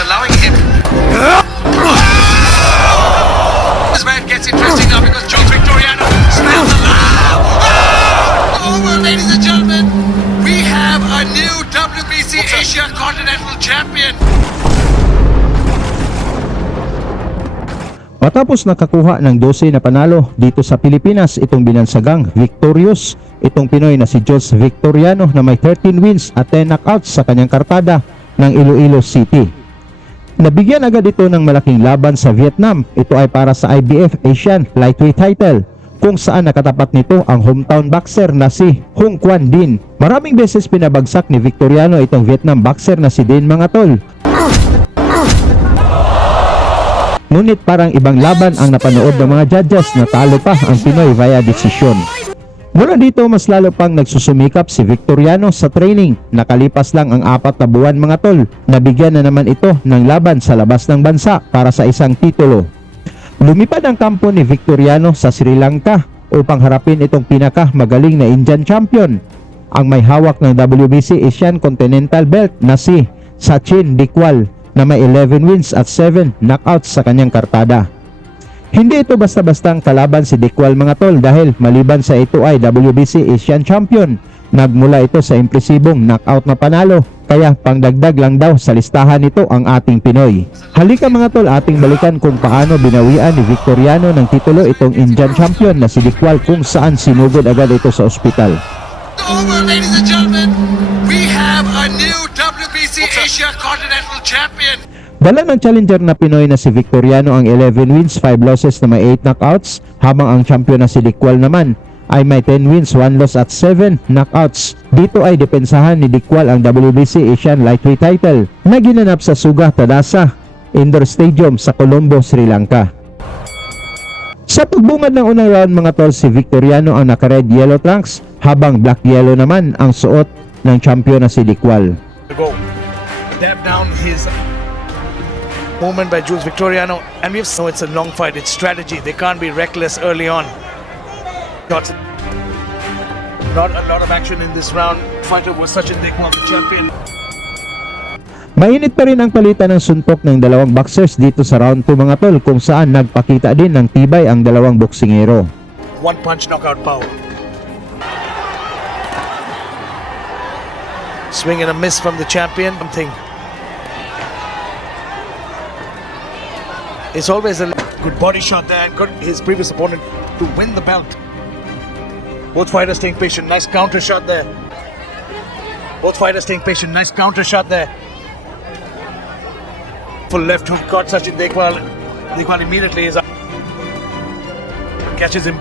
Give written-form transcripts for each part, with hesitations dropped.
allowing him. This is where it gets interesting now because Jules Victoriano smells alive. Over, ladies and gentlemen, we have a new WBC Asia Continental Champion. Matapos nakakuha ng 12 na panalo dito sa Pilipinas, itong binansagang victorious itong Pinoy na si Jules Victoriano na may 13 wins at 10 knockouts sa kanyang kartada ng Iloilo City. Nabigyan agad ito ng malaking laban sa Vietnam. Ito ay para sa IBF Asian Lightweight title kung saan nakatapat nito ang hometown boxer na si Hung Quan Din. Maraming beses pinabagsak ni Victoriano itong Vietnam boxer na si Din, mga tol. Ngunit parang ibang laban ang napanood ng mga judges na talo pa ang Pinoy via desisyon. Mula dito mas lalo pang nagsusumikap si Victoriano sa training. Nakalipas lang ang 4 na buwan, mga tol, nabigyan na naman ito ng laban sa labas ng bansa para sa isang titulo. Lumipad ang kampo ni Victoriano sa Sri Lanka upang harapin itong pinakamagaling na Indian champion, ang may hawak ng WBC Asian Continental Belt na si Sachin Dikwal na may 11 wins at 7 knockouts sa kanyang kartada. Hindi ito basta-bastang kalaban si Dikwal, mga tol, dahil maliban sa ito ay WBC Asian Champion, nagmula ito sa impresibong knockout na panalo, kaya pangdagdag lang daw sa listahan nito ang ating Pinoy. Halika, mga tol, ating balikan kung paano binawian ni Victoriano ng titulo itong Indian Champion na si Dikwal, kung saan sinugod agad ito sa ospital. Over, ladies and gentlemen, we have a new WBC Asia Continental Champion. Dala ng challenger na Pinoy na si Victoriano ang 11 wins, 5 losses na may 8 knockouts, habang ang champion na si Dikwal naman ay may 10 wins, 1 loss at 7 knockouts. Dito ay depensahan ni Dikwal ang WBC Asian Lightweight title na ginanap sa Suga Tadasa Indoor Stadium sa Colombo, Sri Lanka. Sa pagbungad ng unang round, mga tol, si Victoriano ang naka-red yellow trunks, habang black yellow naman ang suot ng champion na si Dikwal. Go. Dab down his movement by Jules Victoriano, and we've so it's a long fight, it's strategy. They can't be reckless early on. Not a lot of action in this round. Fighter was such a Dikwal, the champion. Mainit pa rin ang palitan ng suntok ng dalawang boxers dito sa round 2, mga tol, kung saan nagpakita din ng tibay ang dalawang boksingero. One punch knockout power. Swing and a miss from the champion. Something. It's always a good body shot there, and good his previous opponent to win the belt. Both fighters staying patient. Nice counter shot there. Both fighters staying patient. Nice counter shot there. Full left hook caught Sachin Dikwal. Dikwal immediately is up. Catches him.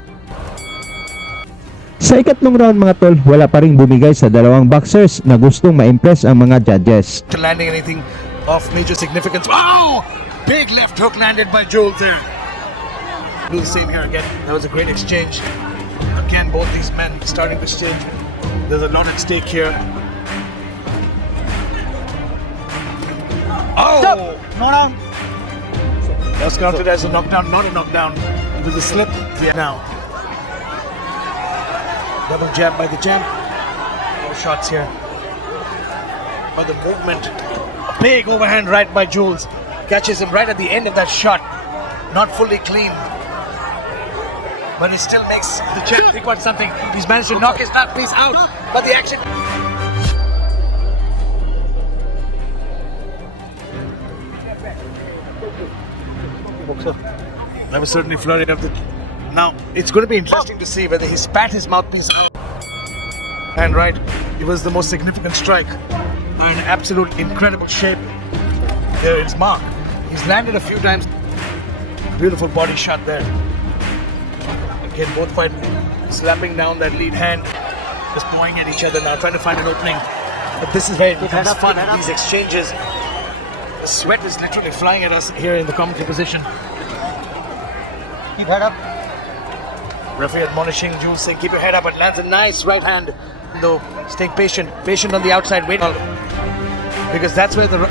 Sa ikatlong round, mga tol, wala pa ring bumigay sa dalawang boxers na gustong ma-impress ang mga judges. Landing anything of major significance. Wow! Big left hook landed by Jules there. Do the same here again. That was a great exchange. Again, both these men starting to exchange. There's a lot at stake here. Oh! Stop. No, no. That's counted as a knockdown, not a knockdown. It was a slip. Yeah, now. Double jab by the champ. No shots here. By the movement. A big overhand right by Jules. Catches him right at the end of that shot. Not fully clean. But it still makes the champ think about something. He's managed to knock his mouthpiece out. But the action... That was certainly flurried of the... Now, it's going to be interesting to see whether he spat his mouthpiece out. And right, it was the most significant strike. In absolute incredible shape. There is Mark. He's landed a few times. Beautiful body shot there. Again, both fighters slapping down that lead hand. Just pawing at each other now, trying to find an opening. But this is very fun, these exchanges. The sweat is literally flying at us here in the commentary position. Keep head up. Referee admonishing Jules, saying keep your head up, and lands a nice right hand. Though, staying patient on the outside, wait. Because that's where the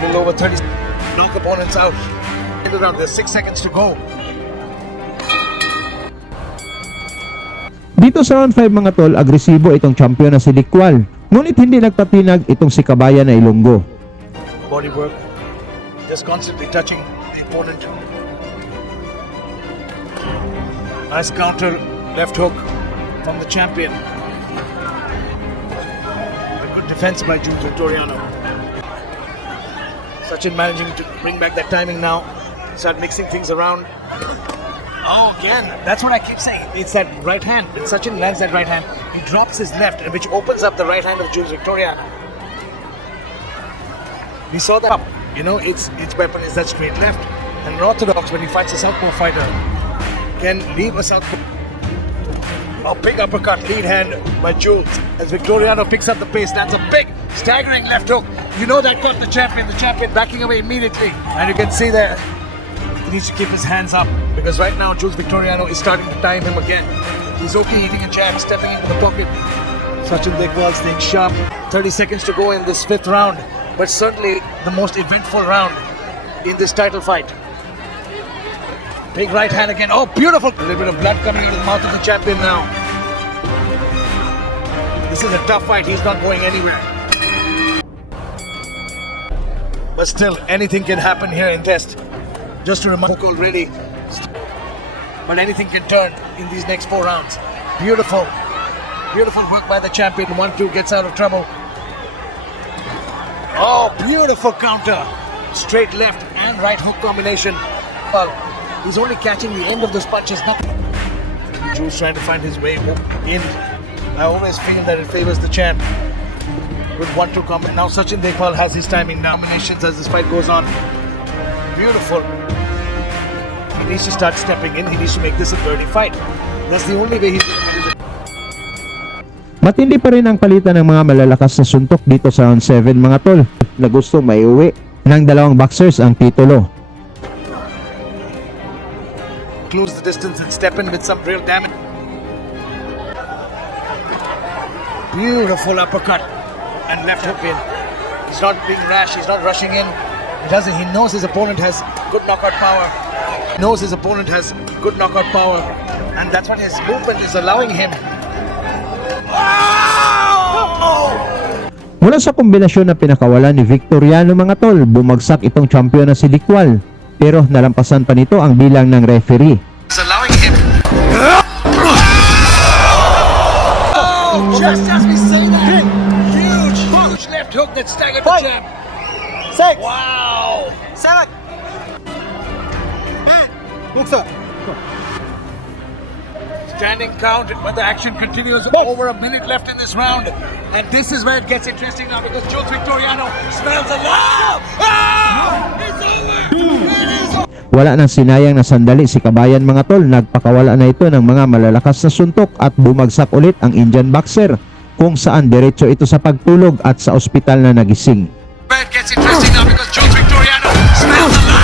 little over 30 knock opponents out. There's 6 seconds to go. Dito sa round 5, mga tol, agresibo itong champion na si Dikwal. Ngunit hindi nagpatinag itong si Kabayan na Ilonggo. body work, just constantly touching the opponent. Nice counter left hook from the champion. A good defense by Jules Victoriano. Sachin managing to bring back that timing now. Start mixing things around. Oh, again, that's what I keep saying. It's that right hand. When Sachin lands that right hand, he drops his left, which opens up the right hand of Jules Victoriano. We saw that. You know, its weapon is that straight left. And Orthodox, when he fights a southpaw fighter, can leave a southpaw. A big uppercut, lead hand by Jules. As Victoriano picks up the pace, lands a big, staggering left hook. You know that got the champion backing away immediately. And you can see there, he needs to keep his hands up. Because right now, Jules Victoriano is starting to time him again. He's okay eating a jab, stepping into the pocket. Sachin Dekewal staying sharp. 30 seconds to go in this 5th round. But certainly the most eventful round in this title fight. Big right hand again. Oh, beautiful! A little bit of blood coming out of the mouth of the champion now. This is a tough fight. He's not going anywhere. But still, anything can happen here in test. Just to remind you already. But anything can turn in these next 4 rounds. Beautiful. Beautiful work by the champion. 1-2 gets out of trouble. Oh, beautiful counter. Straight left and right hook combination. Well, he's only catching the end of those punches. Jules trying to find his way in. I always feel that it favors the champ. With 1-2 combo. Now Sachin Dekewal has his timing nominations as this fight goes on. Beautiful. He needs to start stepping in. He needs to make this a dirty fight. That's the only way he's going to win. Matindi pa rin ang palitan ng mga malalakas na suntok dito sa round 7 mga tol, na gusto maiuwi ng dalawang boxers ang titulo. Close the distance and step in with some real damage. Beautiful uppercut and left hook in. He's not being rash. He's not rushing in. He knows his opponent has good knockout power. And that's what his movement is allowing him. Mula sa kombinasyon na pinakawalan ni Victoriano mga tol, bumagsak itong champion na si Dekewal, pero nalampasan pa nito ang bilang ng referee. It's allowing him. Just as we say that, huge left hook that staggered the champ. 6, Wow! 7, 6, Standing count, but the action continues. Over a minute left in this round. And this is where it gets interesting now because Jules Victoriano smells alive. It's over! Wala nang sinayang na sandali si Kabayan mga tol, nagpakawala na ito ng mga malalakas na suntok at bumagsak ulit ang Indian boxer, kung saan diretso ito sa pagtulog at sa ospital na nagising. Where it gets interesting now because Jules Victoriano smells alive.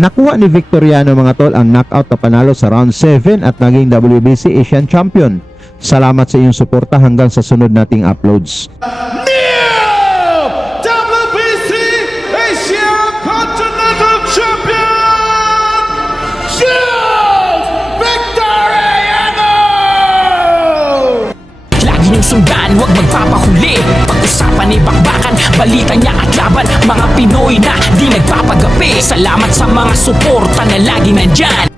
Nakuha ni Victoriano mga tol ang knockout na panalo sa round 7 at naging WBC Asian Champion. Salamat sa iyong suporta hanggang sa sunod nating uploads. WBC Asia Continental Champion, Jules Victoriano! Lagi niyong sundan, huwag magpapahuli. Pag-usapan ni bakbakan, balita niya at laban. Mga Pinoy na di nagpapagapi. Salamat sa mga suporta na lagi nandyan.